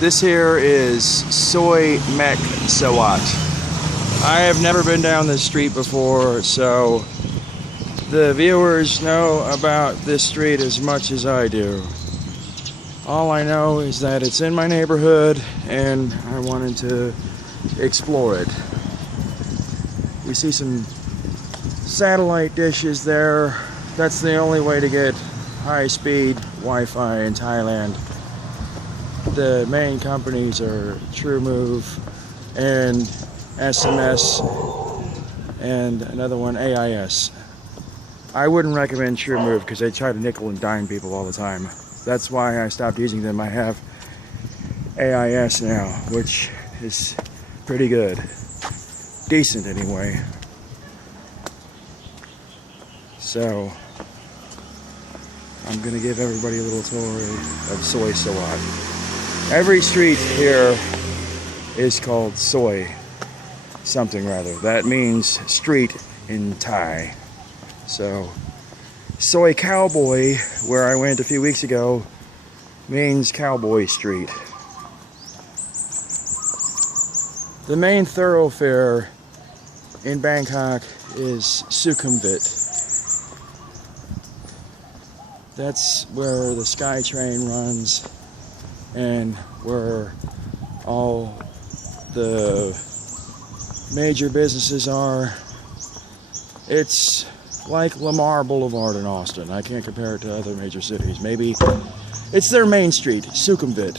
This here is Soy Mek Sawat. I have never been down this street before, so the viewers know about this street as much as I do. All I know is that it's in my neighborhood and I wanted to explore it. We see some satellite dishes there. That's the only way to get high-speed Wi-Fi in Thailand. The main companies are TrueMove and SMS and another one, AIS. I wouldn't recommend TrueMove because they try to nickel and dime people all the time. That's why I stopped using them. I have AIS now, which is pretty good. Decent anyway. So I'm gonna give everybody a little tour of Soy Sawat. Every street here is called Soy something rather. That means street in Thai. So Soy Cowboy, where I went a few weeks ago, means Cowboy Street. The main thoroughfare in Bangkok is Sukhumvit. That's where the SkyTrain runs and where all the major businesses are. It's like Lamar Boulevard in Austin. I can't compare it to other major cities. Maybe it's their main street, Sukhumvit.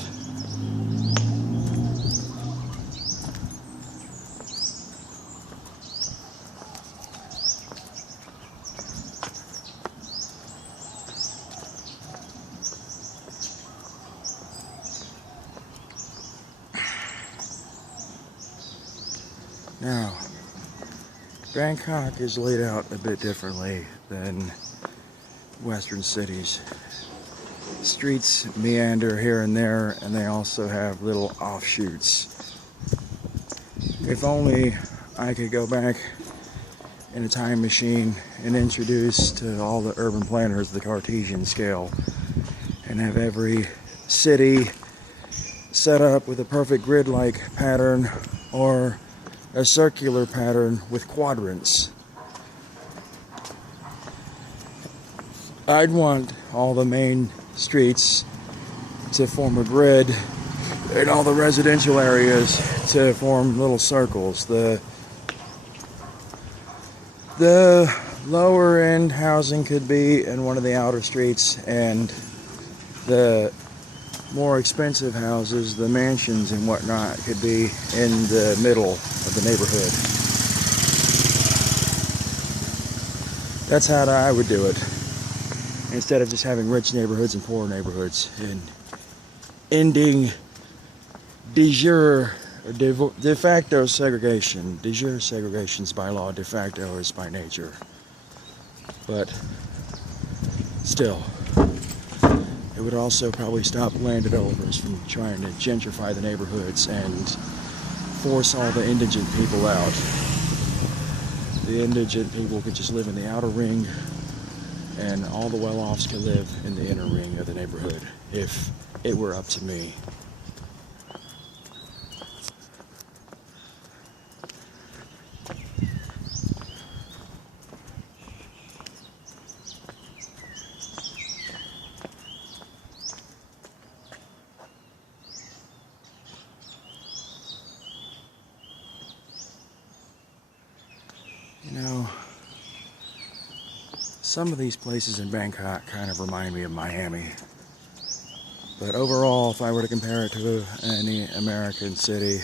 Now, Bangkok is laid out a bit differently than Western cities. Streets meander here and there, and they also have little offshoots. If only I could go back in a time machine and introduce to all the urban planners the Cartesian scale and have every city set up with a perfect grid-like pattern or a circular pattern with quadrants. I'd want all the main streets to form a grid and all the residential areas to form little circles. The lower end housing could be in one of the outer streets, and the more expensive houses, the mansions and whatnot, could be in the middle of the neighborhood. That's how I would do it, instead of just having rich neighborhoods and poor neighborhoods, and ending de jure or de facto segregation. De jure segregation is by law, de facto is by nature. But still, it would also probably stop land developers from trying to gentrify the neighborhoods and force all the indigent people out. The indigent people could just live in the outer ring, and all the well-offs could live in the inner ring of the neighborhood, if it were up to me. You know, some of these places in Bangkok kind of remind me of Miami. But overall, if I were to compare it to any American city,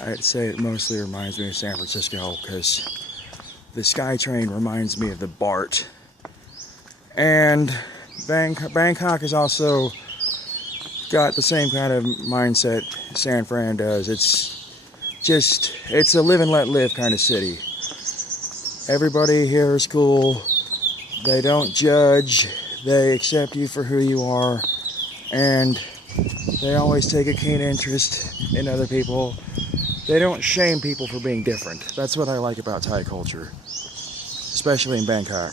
I'd say it mostly reminds me of San Francisco, because the SkyTrain reminds me of the BART. And Bangkok has also got the same kind of mindset San Fran does. It's a live and let live kind of city. Everybody here is cool. They don't judge. They accept you for who you are. And they always take a keen interest in other people. They don't shame people for being different. That's what I like about Thai culture, especially in Bangkok.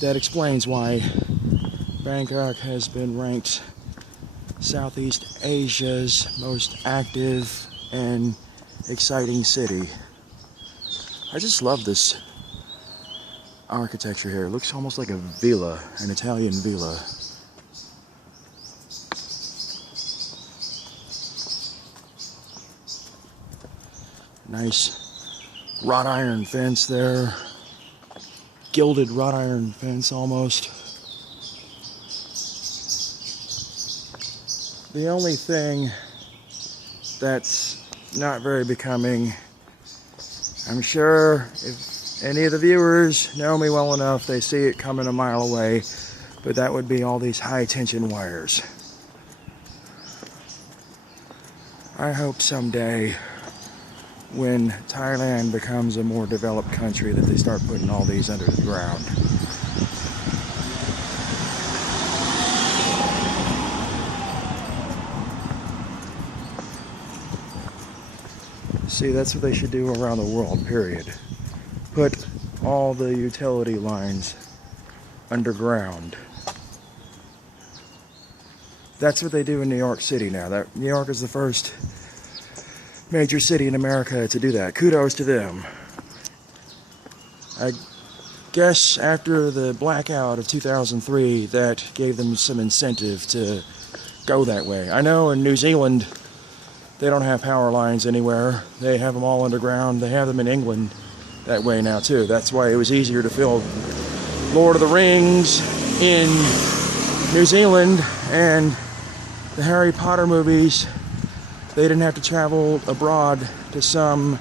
That explains why Bangkok has been ranked Southeast Asia's most active and exciting city. I just love this architecture here. It looks almost like a villa, an Italian villa. Nice wrought iron fence there. Gilded wrought iron fence almost. The only thing that's not very becoming, I'm sure if any of the viewers know me well enough, they see it coming a mile away, but that would be all these high tension wires. I hope someday when Thailand becomes a more developed country that they start putting all these under the ground. See, that's what they should do around the world, period. Put all the utility lines underground. That's what they do in New York City now. New York is the first major city in America to do that. Kudos to them. I guess after the blackout of 2003, that gave them some incentive to go that way. I know in New Zealand, they don't have power lines anywhere. They have them all underground. They have them in England that way now too. That's why it was easier to film Lord of the Rings in New Zealand and the Harry Potter movies. They didn't have to travel abroad to some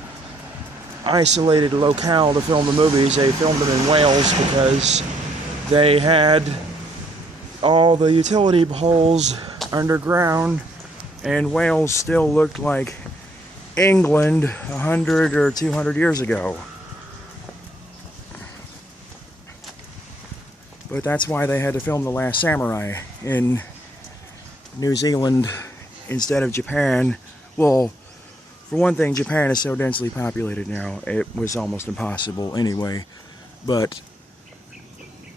isolated locale to film the movies. They filmed them in Wales because they had all the utility poles underground, and Wales still looked like England 100 or 200 years ago. But that's why they had to film The Last Samurai in New Zealand instead of Japan. Well, for one thing, Japan is so densely populated now, it was almost impossible anyway. But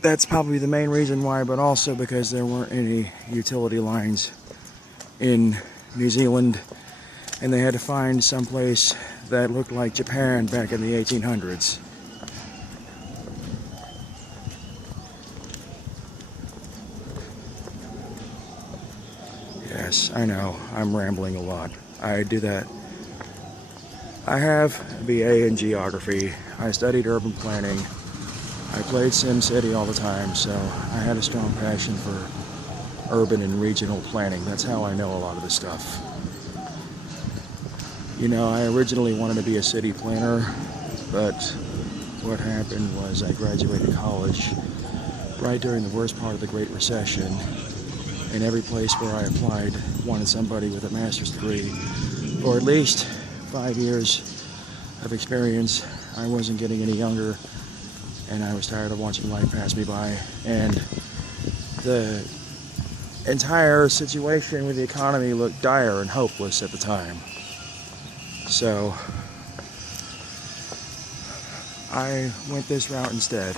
that's probably the main reason why, but also because there weren't any utility lines in New Zealand, and they had to find someplace that looked like Japan back in the 1800s. Yes, I know, I'm rambling a lot. I do that. I have a BA in geography. I studied urban planning. I played SimCity all the time, so I had a strong passion for urban and regional planning. That's how I know a lot of this stuff. You know, I originally wanted to be a city planner, but what happened was I graduated college right during the worst part of the Great Recession, and every place where I applied wanted somebody with a master's degree or at least 5 years of experience. I wasn't getting any younger, and I was tired of watching life pass me by, and the entire situation with the economy looked dire and hopeless at the time. So I went this route instead.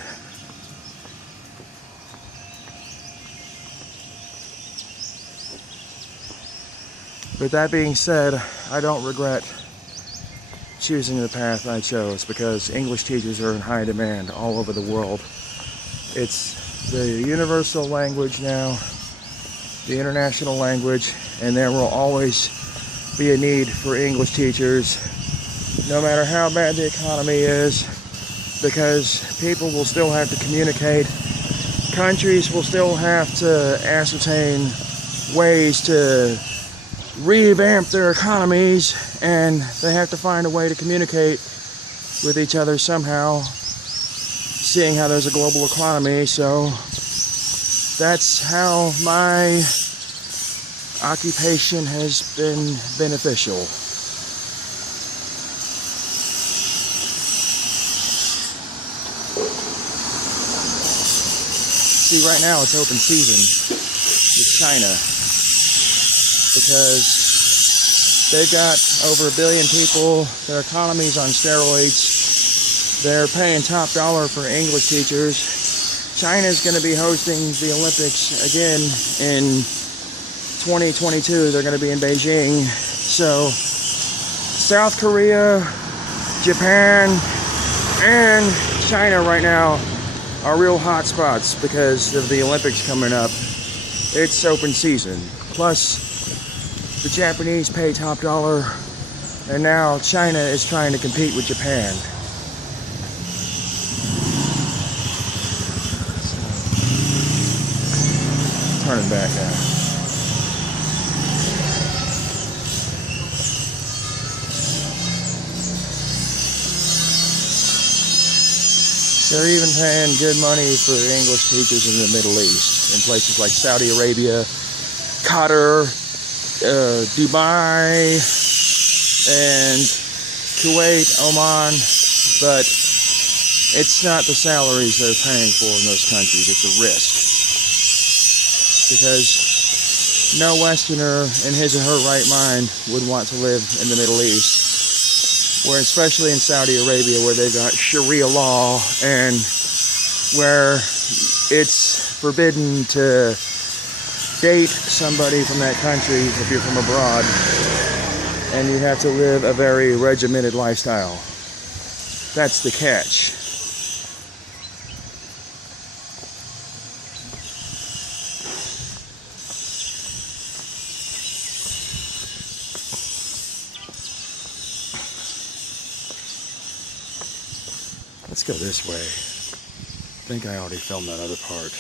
But that being said, I don't regret choosing the path I chose, because English teachers are in high demand all over the world. It's the universal language now, the international language, and there will always be a need for English teachers, no matter how bad the economy is, because people will still have to communicate. Countries will still have to ascertain ways to revamp their economies, and they have to find a way to communicate with each other somehow, seeing how there's a global economy. So that's how my occupation has been beneficial. See, right now it's open season with China, because they've got over 1 billion people, their economy's on steroids, they're paying top dollar for English teachers. China's going to be hosting the Olympics again in 2022 they're going to be in Beijing. So South Korea, Japan, and China right now are real hot spots because of the Olympics coming up. It's open season. Plus, the Japanese pay top dollar, and now China is trying to compete with Japan. So, turning back now. They're even paying good money for English teachers in the Middle East, in places like Saudi Arabia, Qatar, Dubai, and Kuwait, Oman, but it's not the salaries they're paying for in those countries, it's a risk. Because no Westerner in his or her right mind would want to live in the Middle East, where especially in Saudi Arabia, where they've got Sharia law and where it's forbidden to date somebody from that country if you're from abroad, and you have to live a very regimented lifestyle. That's the catch. Let's go this way. I think I already filmed that other part.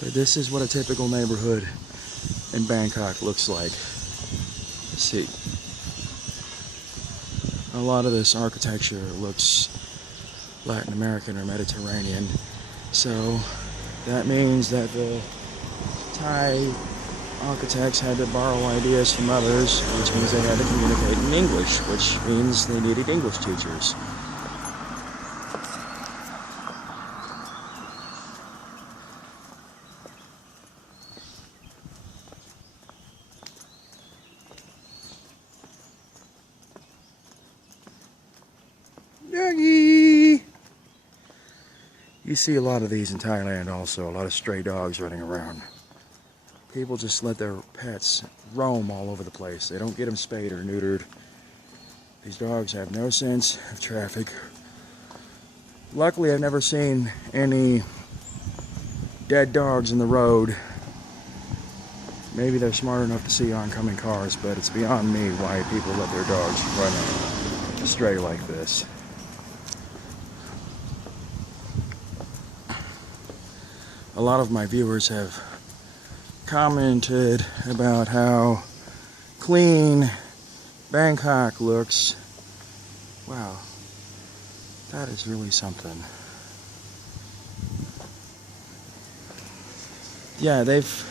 But this is what a typical neighborhood in Bangkok looks like. Let's see. A lot of this architecture looks Latin American or Mediterranean. So that means that the Thai architects had to borrow ideas from others, which means they had to communicate in English, which means they needed English teachers. Doggy! You see a lot of these in Thailand also, a lot of stray dogs running around. People just let their pets roam all over the place. They don't get them spayed or neutered. These dogs have no sense of traffic. Luckily, I've never seen any dead dogs in the road. Maybe they're smart enough to see oncoming cars, but it's beyond me why people let their dogs run astray like this. A lot of my viewers have commented about how clean Bangkok looks. Wow, that is really something. Yeah, they've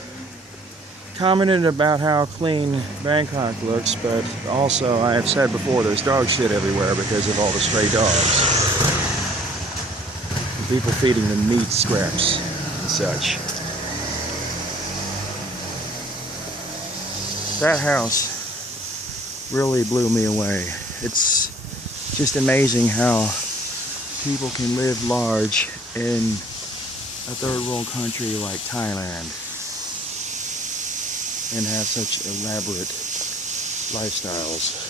commented about how clean Bangkok looks, but also I have said before there's dog shit everywhere because of all the stray dogs. And people feeding them meat scraps and such. That house really blew me away. It's just amazing how people can live large in a third world country like Thailand and have such elaborate lifestyles.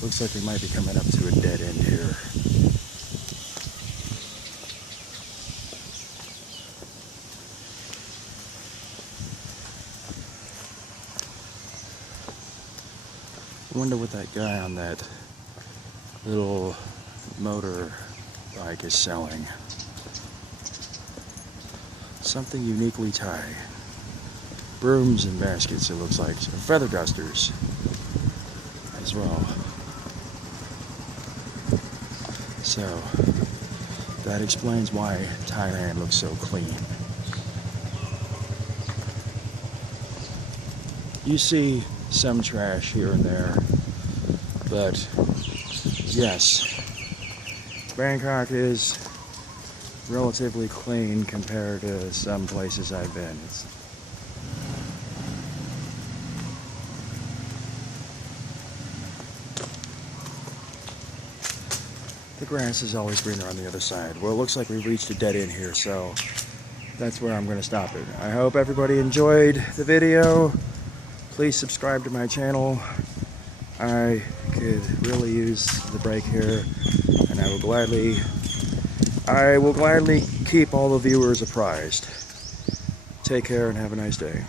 Looks like we might be coming up to a dead end here. I wonder what that guy on that little motor bike is selling. Something uniquely Thai. Brooms and baskets, it looks like. And feather dusters as well. So that explains why Thailand looks so clean. You see some trash here and there, but yes, Bangkok is relatively clean compared to some places I've been. The grass is always greener on the other side. Well, it looks like we've reached a dead end here, so that's where I'm going to stop it. I hope everybody enjoyed the video. Please subscribe to my channel. I could really use the break here, and I will gladly keep all the viewers apprised. Take care and have a nice day.